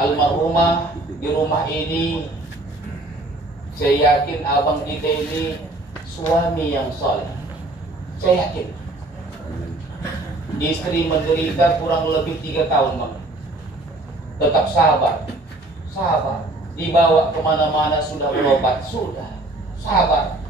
almarhumah di rumah ini, saya yakin abang kita ini suami yang soleh. Saya yakin. Istri menderita kurang lebih 3 tahun, Bang. Tetap sabar. Dibawa kemana-mana sudah berobat, sudah sabar.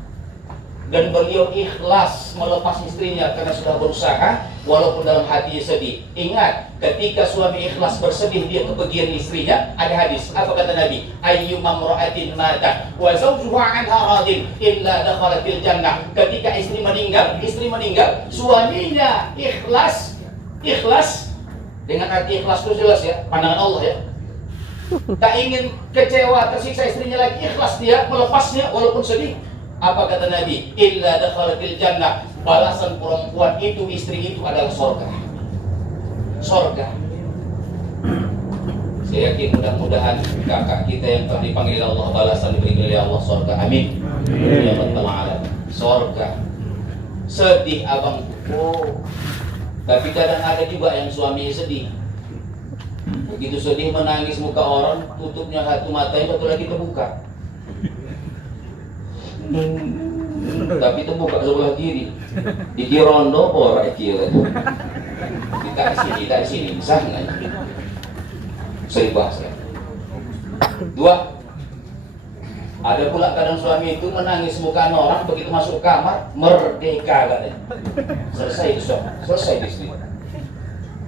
Dan beliau ikhlas melepas istrinya karena sudah berusaha, walaupun dalam hatinya sedih. Ingat, ketika suami ikhlas bersedih dia kepergian istrinya, ada hadis, apa kata Nabi? Ayyuma imra'atin matat wa zawjuha 'anha radin illa dakhalatil jannah. Ketika istri meninggal, suaminya ikhlas dengan arti ikhlas itu jelas ya, pandangan Allah ya. Tak ingin kecewa, tersiksa istrinya lagi, ikhlas dia melepasnya walaupun sedih. Apa kata Nabi? Illa dakhalatil jannah. Balasan perempuan itu, istri itu adalah surga. Saya yakin mudah-mudahan kakak kita yang telah dipanggil Allah balasan diberi oleh Allah surga. Amin. Ya Rabbal alamin. Surga. Sedih abang. Tapi kadang ada juga yang suaminya sedih. Begitu sedih menangis muka orang, tutupnya satu matanya, satu lagi terbuka. Tapi itu buka sebelah kiri. Di rondo orang kiri. Kita di sini sana. Sering bahas ya. 2. Ada pula kadang suami itu menangis muka orang, begitu masuk kamar merdeka katanya. Selesai itu selesai di sini.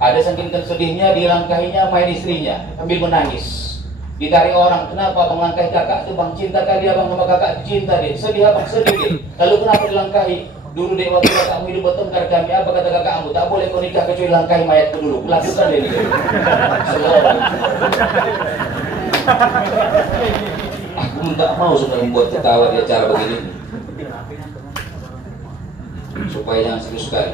Ada saking sedihnya dilangkahinya main istrinya sambil menangis. Ditarik orang, kenapa bang langkahi kakak itu bang, cinta kali abang sama kakak itu cinta deh, sedih abang sedih deh. Lalu kenapa dilangkahi? Dulu deh waktu kakakmu hidup bertengkar kami, apa kata kakakmu? Tak boleh kau nikah kecuali langkahi mayatku dulu. Lakukan deh ini. Aku tak mau sudah membuat ketawa di acara begini, supaya jangan serius sekali.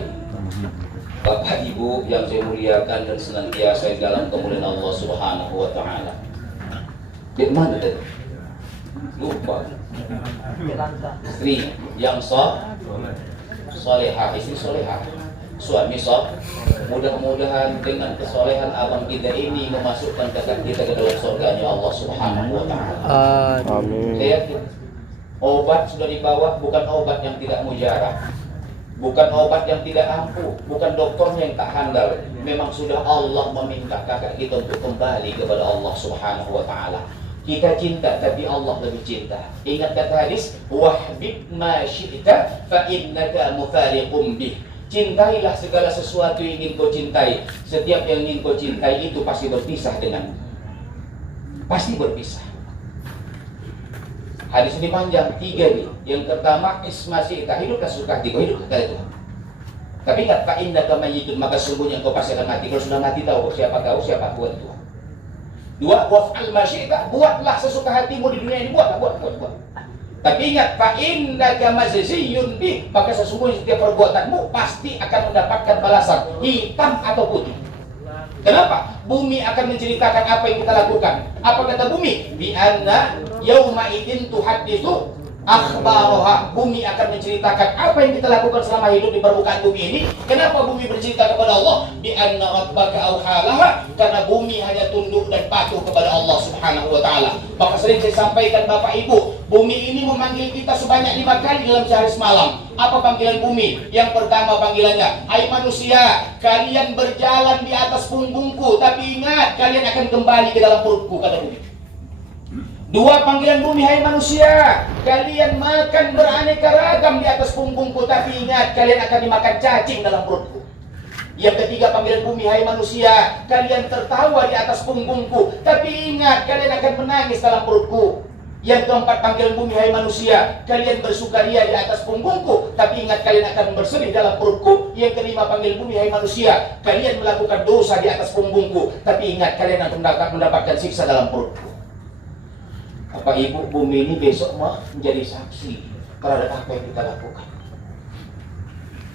Bapak Ibu yang saya muliakan dan senantiasa dalam kemuliaan Allah Subhanahu wa taala. Di mana tadi? Lupa. Istri yang solehah, istri solehah, suami soleh. Mudah-mudahan dengan kesolehan abang kita ini memasukkan kakak kita ke dalam surganya Allah Subhanahu wa taala. Amin. Saya yakin obat sudah dibawa, bukan obat yang tidak mujarab, bukan obat yang tidak ampuh, bukan dokternya yang tak handal. Memang sudah Allah meminta kakak kita untuk kembali kepada Allah Subhanahu wa taala. Kita cinta, tapi Allah lebih cinta. Ingat kata hadis, wahbib ma syi'ta fa innaka mufariqum bih. Cintailah segala sesuatu yang ingin kau cintai. Setiap yang ingin kau cintai itu pasti berpisah denganmu. Pasti berpisah. Hadis ini panjang, 3 nih. Yang pertama, isma syi'ta, hiduplah suka hati kau, hidup kata itu. Tapi ingat, fa innaka mayyitun, maka sungguhnya kau pasti akan mati. Kalau sudah mati tahu siapa kau, siapa aku itu. 2, waf'al ma syi'ta, buatlah sesuka hatimu di dunia ini, buat. Tapi ingat, fa innaka majziyun bih, maka sesungguhnya setiap perbuatanmu pasti akan mendapatkan balasan, hitam atau putih. Kenapa? Bumi akan menceritakan apa yang kita lakukan. Apa kata bumi? Bi anna yauma idzin tuhadditsu akhbaraha. Bumi akan menceritakan apa yang kita lakukan selama hidup di permukaan bumi ini. Kenapa bumi bercerita kepada Allah? Bi anna rabbaka auhalaha, karena bumi hanya tunduk dan patuh kepada Allah Subhanahu wa taala. Maka sering saya sampaikan Bapak Ibu, bumi ini memanggil kita sebanyak 5 kali dalam sehari semalam. Apa panggilan bumi? Yang pertama panggilannya, hai manusia, kalian berjalan di atas punggungku, tapi ingat kalian akan kembali ke dalam perutku, kata bumi. 2, panggilan bumi, hai manusia, kalian makan beraneka ragam di atas punggungku, tapi ingat kalian akan dimakan cacing dalam perutku. Yang ketiga, panggilan bumi, hai manusia, kalian tertawa di atas punggungku, tapi ingat kalian akan menangis dalam perutku. Yang keempat, panggilan bumi, hai manusia, kalian bersukaria di atas punggungku, tapi ingat kalian akan bersedih dalam perutku. Yang kelima, panggilan bumi, hai manusia, kalian melakukan dosa di atas punggungku, tapi ingat kalian akan mendapatkan siksa dalam perutku. Apa Ibu, bumi ini besok menjadi saksi terhadap apa yang kita lakukan.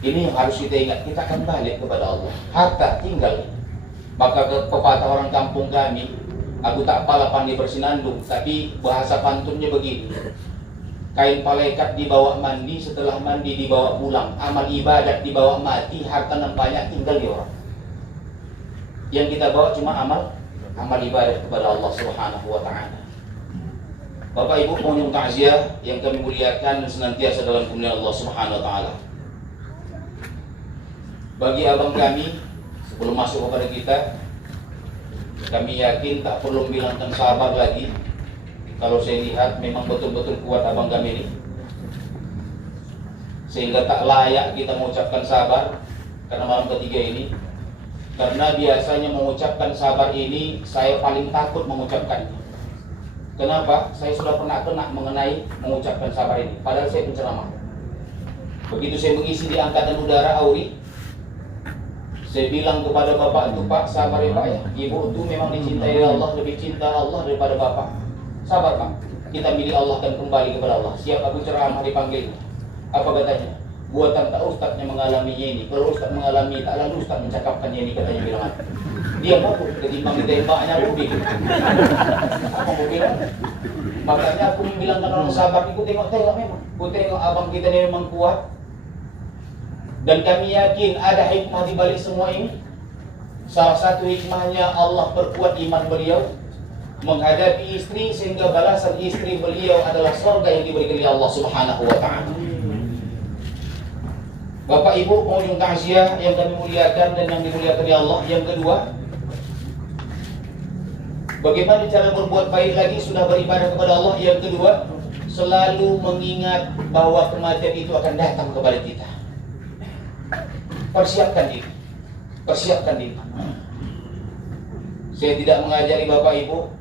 Ini yang harus kita ingat, kita akan balik kepada Allah. Harta tinggal. Maka pepatah orang kampung kami, aku tak pala pandai bersinandung, tapi bahasa pantunnya begini. Kain palaikat dibawa mandi, setelah mandi dibawa pulang, amal ibadat dibawa mati, harta banyak tinggal di orang. Yang kita bawa cuma amal amal ibadah kepada Allah Subhanahu wa taala. Bapak Ibu pengunjung takziah yang kami muliakan dan senantiasa dalam kemuliaan Allah Subhanahu wa taala. Bagi abang kami sebelum masuk kepada kita, kami yakin tak perlu bilangkan sabar lagi. Kalau saya lihat memang betul-betul kuat abang kami ini, sehingga tak layak kita mengucapkan sabar karena malam ketiga ini. Karena biasanya mengucapkan sabar ini saya paling takut mengucapkannya. Kenapa? Saya sudah pernah kena mengenai mengucapkan sabar ini, padahal saya penceramah. Begitu saya mengisi di Angkatan Udara Auri, saya bilang kepada bapak itu, Pak, sabar ya Pak ya. Ibu itu memang dicintai Allah, lebih cinta Allah daripada bapak. Sabar Pak, kita milih Allah dan kembali kepada Allah. Siap aku ceramah dipanggilnya. Apa katanya? Buatan tak ustadznya mengalaminya ini. Kalau ustadz mengalami, tak lalu ustadz mencakapkannya ini, katanya bilang. Dia mau ketimbang ditembaknya rugi. Apa mau bilang? Makanya aku membilangkan orang sabar, aku tengok-tengok memang. Aku tengok abang kita ini memang kuat. Dan kami yakin ada hikmah di balik semua ini. Salah satu hikmahnya Allah perkuat iman beliau menghadapi istri, sehingga balasan istri beliau adalah surga yang diberikan oleh Allah Subhanahu wa taala. Bapak Ibu pengunjung takziah yang kami muliakan dan yang dimuliakan oleh Allah, yang kedua, bagaimana cara berbuat baik lagi sudah beribadah kepada Allah. Yang kedua, selalu mengingat bahwa kematian itu akan datang kepada kita. Persiapkan diri, persiapkan diri. Saya tidak mengajari Bapak Ibu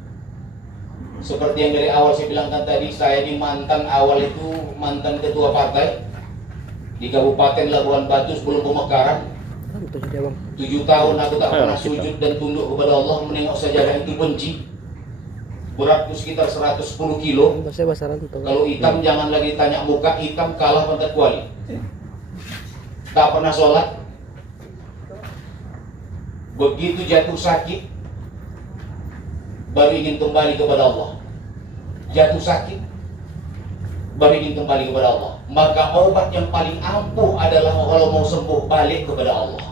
seperti yang dari awal saya bilangkan tadi. Saya di mantan, awal itu mantan ketua partai di Kabupaten Labuan Batu sebelum pemekaran. 7 tahun aku tak pernah sujud dan tunduk kepada Allah, menengok sajadah itu benci. Beratku sekitar 110 kilo. Kalau hitam jangan lagi tanya muka, hitam kalah pantat kuali. Tak pernah sholat. Begitu jatuh sakit, baru ingin kembali kepada Allah. Jatuh sakit, baru ingin kembali kepada Allah. Maka obat yang paling ampuh adalah kalau mau sembuh, balik kepada Allah.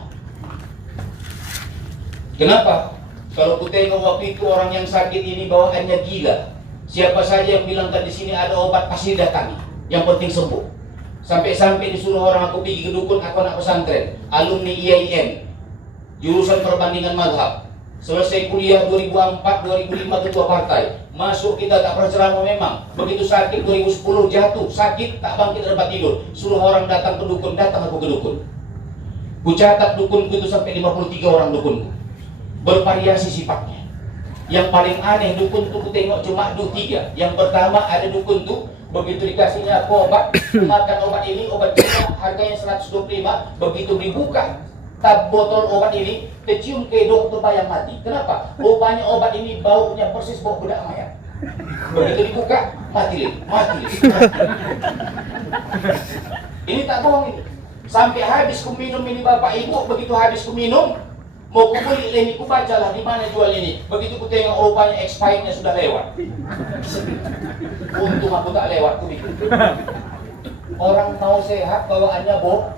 Kenapa? Kalau ku tengok waktu itu orang yang sakit ini bawaannya gila. Siapa saja yang bilangkan di sini ada obat, pasti datangi. Yang penting sembuh. Sampai-sampai disuruh orang aku pergi ke dukun, aku anak pesantren, alumni IAIN, jurusan perbandingan mazhab. Selesai kuliah 2004-2005 ketua partai. Masuk kita tak pernah ceramah memang. Begitu sakit 2010 jatuh, sakit tak bangkit dapat tidur. Suruh orang datang ke dukun, datang aku ke dukun. Ku catat dukunku itu sampai 53 orang dukunku. Bervariasi sifatnya. Yang paling aneh dukun itu ku tengok cuma 3. Yang pertama ada dukun tuh begitu dikasihnya aku obat, makan obat ini, obat ini harganya 125, begitu dibuka tab botol obat ini, tercium ke dokter bayang mati. Kenapa? Rupanya obat ini baunya persis bau bedak mayat. Begitu dibuka, mati. Ini tak bohong ini. Sampai habis ku minum ini Bapak Ibu, begitu habis ku minum, mau ku beli ini, ku bacalah di mana jual ini. Begitu ku tengok rupanya expirednya sudah lewat. Untung aku tak lewat, ku bikin. Orang mau sehat bawaannya bodoh.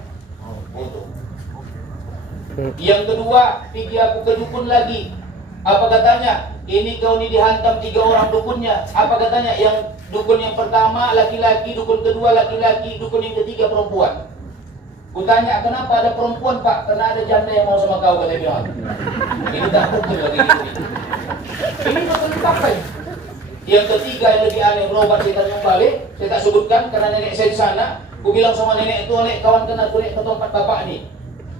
Yang kedua, pergi aku ke dukun lagi. Apa katanya? Ini kau ini dihantam 3 orang dukunnya. Apa katanya? Yang dukun yang pertama laki-laki, dukun kedua laki-laki, dukun yang ketiga perempuan. Kutanya, kenapa ada perempuan Pak? Karena ada janda yang mau sama kau, kata bilang. Ini tak betul lagi ini. Ini betul apa ini? Yang ketiga yang lebih aneh, berobat setan yang balik. Saya tak sebutkan karena nenek saya di sana. Ku bilang sama nenek itu, "Nek, kawan kena kulit ke tempat bapak nih."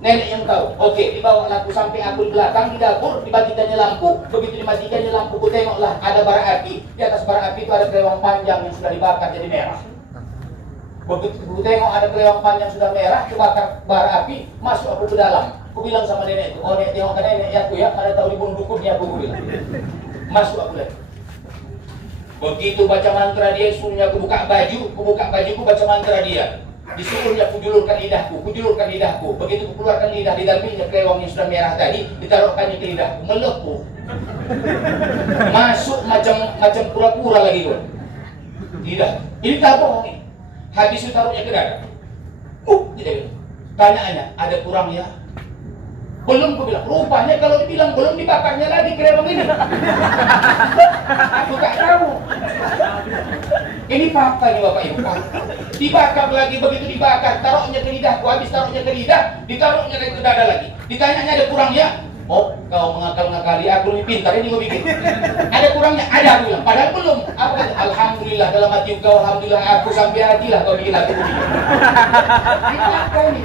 Nenek yang tahu. Oke, dibawa laku sampai aku di belakang di dapur, dimatikannya lampu. Begitu dimatikannya lampu, ku tengoklah ada bara api. Di atas bara api itu ada kelewang panjang yang sudah dibakar jadi merah. Begitu ku tengok ada kelewang panjang sudah merah, dibakar bara api, masuk aku ke dalam. Ku bilang sama nenek itu, "Oh, Nek, tengokkan nenek ya aku ya, ada tahu dibunuh dukunnya aku bilang." Masuk aku lagi. Begitu baca mantra dia, suruhnya aku buka baju, ku baca mantra dia. Disuruhnya kujulurkan lidahku. Begitu ku keluarkan lidah, di dalamnya kelewang yang sudah merah tadi, ditaruhkannya ke lidahku, melepuh. Masuk macam kura-kura lagi gua. Lidah. Ini tak bohong ini. Habis itu taruhnya ke dada. Tidak. Tanyaannya, ada kurangnya? Belum, aku bilang, rupanya kalau dibilang belum dibakarnya lagi kerewang ini. Aku tak tahu. Ini fakta nih Bapak Ibu. Dibakar lagi, begitu dibakar, taruhnya ke lidahku, habis taruhnya ke lidah, ditaruhnya ke dada lagi. Ditanyanya ada kurangnya? Oh, kau mengakal-ngakali, aku lebih pintar, ini gue bikin. Ada kurangnya? Ada, aku bilang. Padahal belum. Aku kata, alhamdulillah dalam hati kau, alhamdulillah aku sampai hati lah kau bikin aku begini. Ini fakta ini.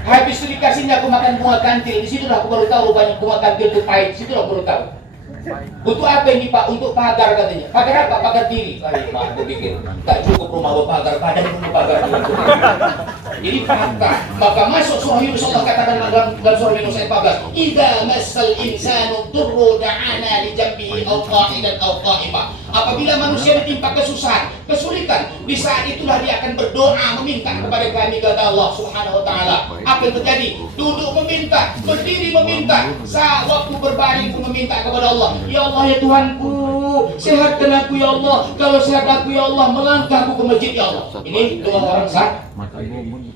Habis itu dikasihnya aku makan bunga kantil, di situ aku baru tahu rupanya bunga kantil itu pahit, situ aku baru tahu. Untuk apa ini Pak? Untuk pagar katanya. Pagar apa? Pagar diri. Pak, aku pikir tak cukup rumah berpagar, badan pun berpagar. Jadi fakta. Maka masuk surah Yunus, Allah katakan dalam surah Yunus ayat 14, "Idza massal insanu durru da'ana li jambihi aw qa'idan aw qa'ima." Apabila manusia ditimpa kesusahan, kesulitan, di saat itulah dia akan berdoa meminta kepada kami, kata Allah Subhanahu wa taala. Apa yang terjadi? Duduk meminta, berdiri meminta, saat waktu berbaring pun meminta kepada Allah. Ya Allah, ya Tuhanku, sehatkan aku ya Allah. Kalau sehat aku ya Allah, melangkah aku ke masjid ya Allah. Ini doa orang sakit.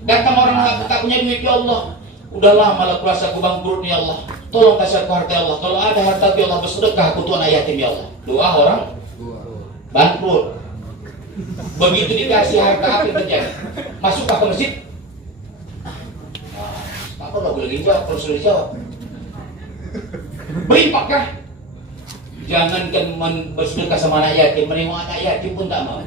Datang orang tak punya duit ya Allah. Udah lama lah kuasa aku bangkrut ya Allah. Tolong kasih aku harta ya Allah. Kalau ada harta ya Allah, bersedekah aku tuan yatim ya Allah. Doa orang bangkrut. Begitu dikasih harta, apa yang terjadi? Masukkah ke masjid? Apa nggak boleh dijawab? Kalau sudah dijawab, berimpakkah? Jangankan bersedekah sama anak yatim, menengok anak yatim pun tak mau.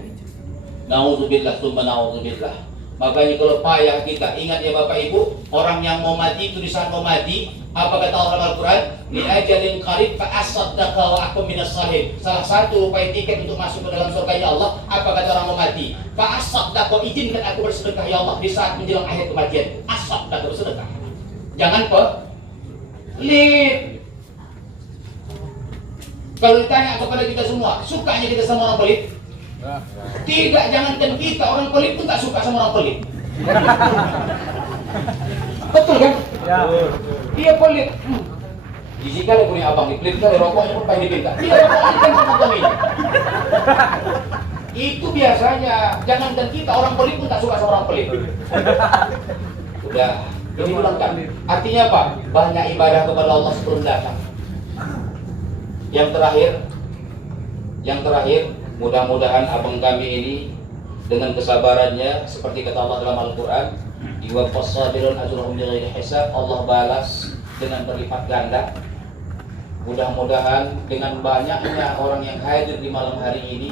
Nauzubillah, tsumma nauzubillah. Makanya kalau payah kita, ingat ya Bapak Ibu, orang yang mau mati itu di saat mau mati, apa kata orang Al-Quran? Li ajalin qarib fa asaddaqa wa akum minas salihin. Salah satu upaya tiket untuk masuk ke dalam surga ya Allah, apa kata orang mau mati? Fa asaddaqa, izinkan aku bersedekah ya Allah di saat menjelang akhir kematian. Asaddaqa, bersedekah. Jangan pelit. Kalau ditanya kepada kita semua, sukanya kita sama orang pelit? Tidak, jangankan kita, orang pelit pun tak suka sama orang pelit. Betul kan? Ya. Dia pelit. Jika ada punya abang di pelit, kalau rokoknya pun pengen dipinta. Dia rokoknya kan semacam ini. Itu biasanya, jangankan kita, orang pelit pun tak suka sama orang pelit. Udah, ini ulang kan. Artinya apa? Banyak ibadah kepada Allah sebelum datang. Yang terakhir, mudah-mudahan abang kami ini dengan kesabarannya seperti kata Allah dalam Al-Quran, "Yuwaffas sabirun ajrahum bighairi hisab." Allah balas dengan berlipat ganda. Mudah-mudahan dengan banyaknya orang yang hadir di malam hari ini,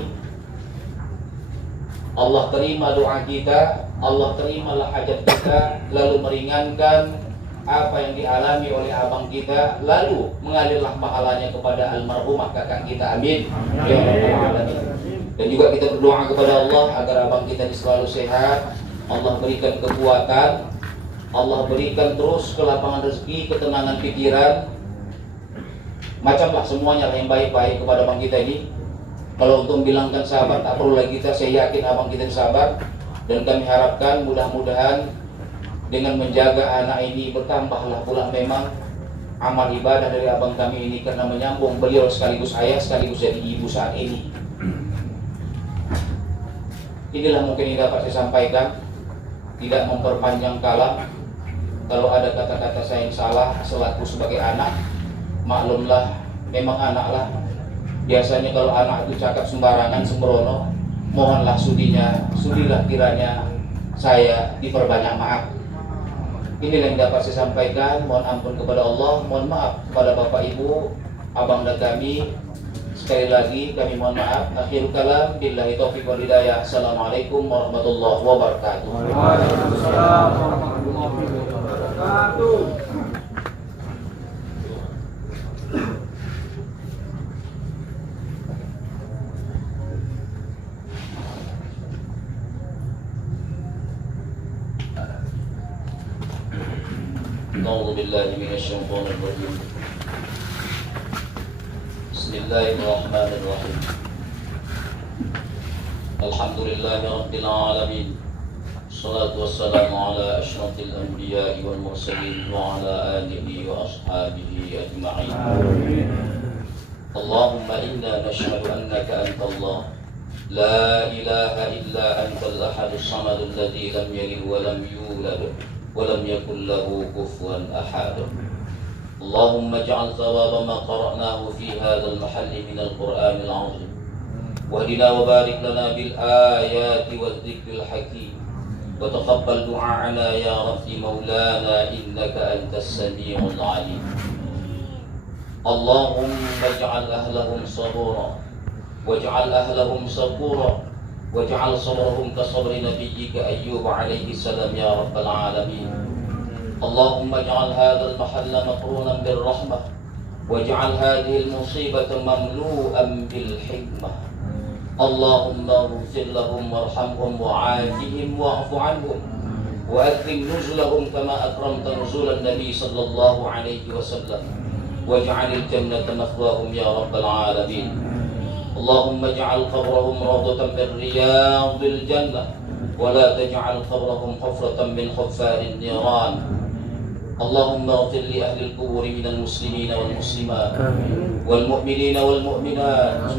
Allah terima doa kita, Allah terimalah hajat kita, lalu meringankan apa yang dialami oleh abang kita, lalu mengalirlah pahalanya kepada almarhumah kakak kita, amin ya rabbal alamin. Dan juga kita berdoa kepada Allah agar abang kita selalu sehat, Allah berikan kekuatan, Allah berikan terus kelapangan rezeki, ketenangan pikiran, macamlah semuanya yang baik-baik kepada abang kita ini. Kalau untuk bilangkan sabar, tak perlu lagi kita, saya yakin abang kita sabar. Dan kami harapkan mudah-mudahan dengan menjaga anak ini bertambahlah pula memang amal ibadah dari abang kami ini, karena menyambung beliau sekaligus ayah sekaligus jadi ibu saat ini. Inilah mungkin yang dapat saya sampaikan, tidak memperpanjang kalam. Kalau ada kata-kata saya yang salah selaku sebagai anak, maklumlah, memang anak lah. Biasanya kalau anak itu cakap sembarangan, sembrono, mohonlah sudilah kiranya saya diperbanyak maaf. Inilah yang dapat saya sampaikan. Mohon ampun kepada Allah, mohon maaf kepada Bapak Ibu, abang dan kami. Sekali lagi kami mohon maaf. Akhirul kalam, billahi taufiq wal hidayah. Assalamualaikum warahmatullahi wabarakatuh. Waalaikumsalam warahmatullahi wabarakatuh. أعوذ بالله من الشيطان الرجيم. بسم الله الرحمن الرحيم. الحمد لله رب العالمين. الصلاة والسلام على أشرف الأنبياء والمرسلين وعلى آله وأصحابه أجمعين. اللهم إنا نشهد أنك أنت الله لا إله إلا أنت الأحد الصمد الذي لم يلد ولم يولد ولم يكن له كفوا أحد. اللهم اجعل ثواب ما قرأناه في هذا المحل من القرآن العظيم، واهدنا وبارك لنا بالآيات والذكر الحكيم، وتقبل دعاءنا يا رب مولانا إنك أنت السميع العليم. اللهم اجعل أهلهم صبورا، واجعل أهلهم صبورا، واجعل صبرهم كصبر نبيك أيوب عليه السلام يا رب العالمين. اللهم اجعل هذا المحل مقرونا بالرحمة، واجعل هذه المصيبة مملوءا بالحكمة. اللهم اغفر لهم وارحمهم وعافهم واعف عنهم، وأكرم نزلهم كما أكرمت نزول النبي صلى الله عليه وسلم، واجعل الجنة مثواهم يا رب العالمين. اللهم اجعل قبرهم روضة من رياض الجنة، ولا تجعل قبرهم حفرة من حفار النيران. اللهم اغفر لأهل القبور من المسلمين والمسلمات والمؤمنين والمؤمنات،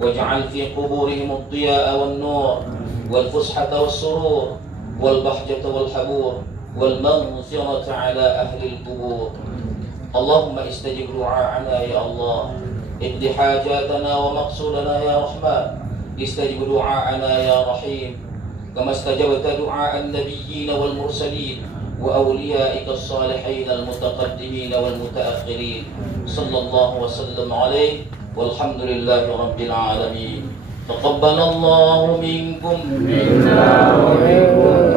واجعل في قبورهم الضياء والنور والفسحة والسرور والبهجة والحبور والمغفرة على أهل القبور. اللهم استجب دعاءنا يا الله، اقض حاجاتنا ومقصودنا يا رحمن، استجب دعاءنا يا رحيم، كما استجبت دعاء النبيين والمرسلين وأوليائك الصالحين المتقدمين والمتأخرين. صلى الله وسلم عليه، والحمد لله رب العالمين. تقبل الله منكم منا ومنكم.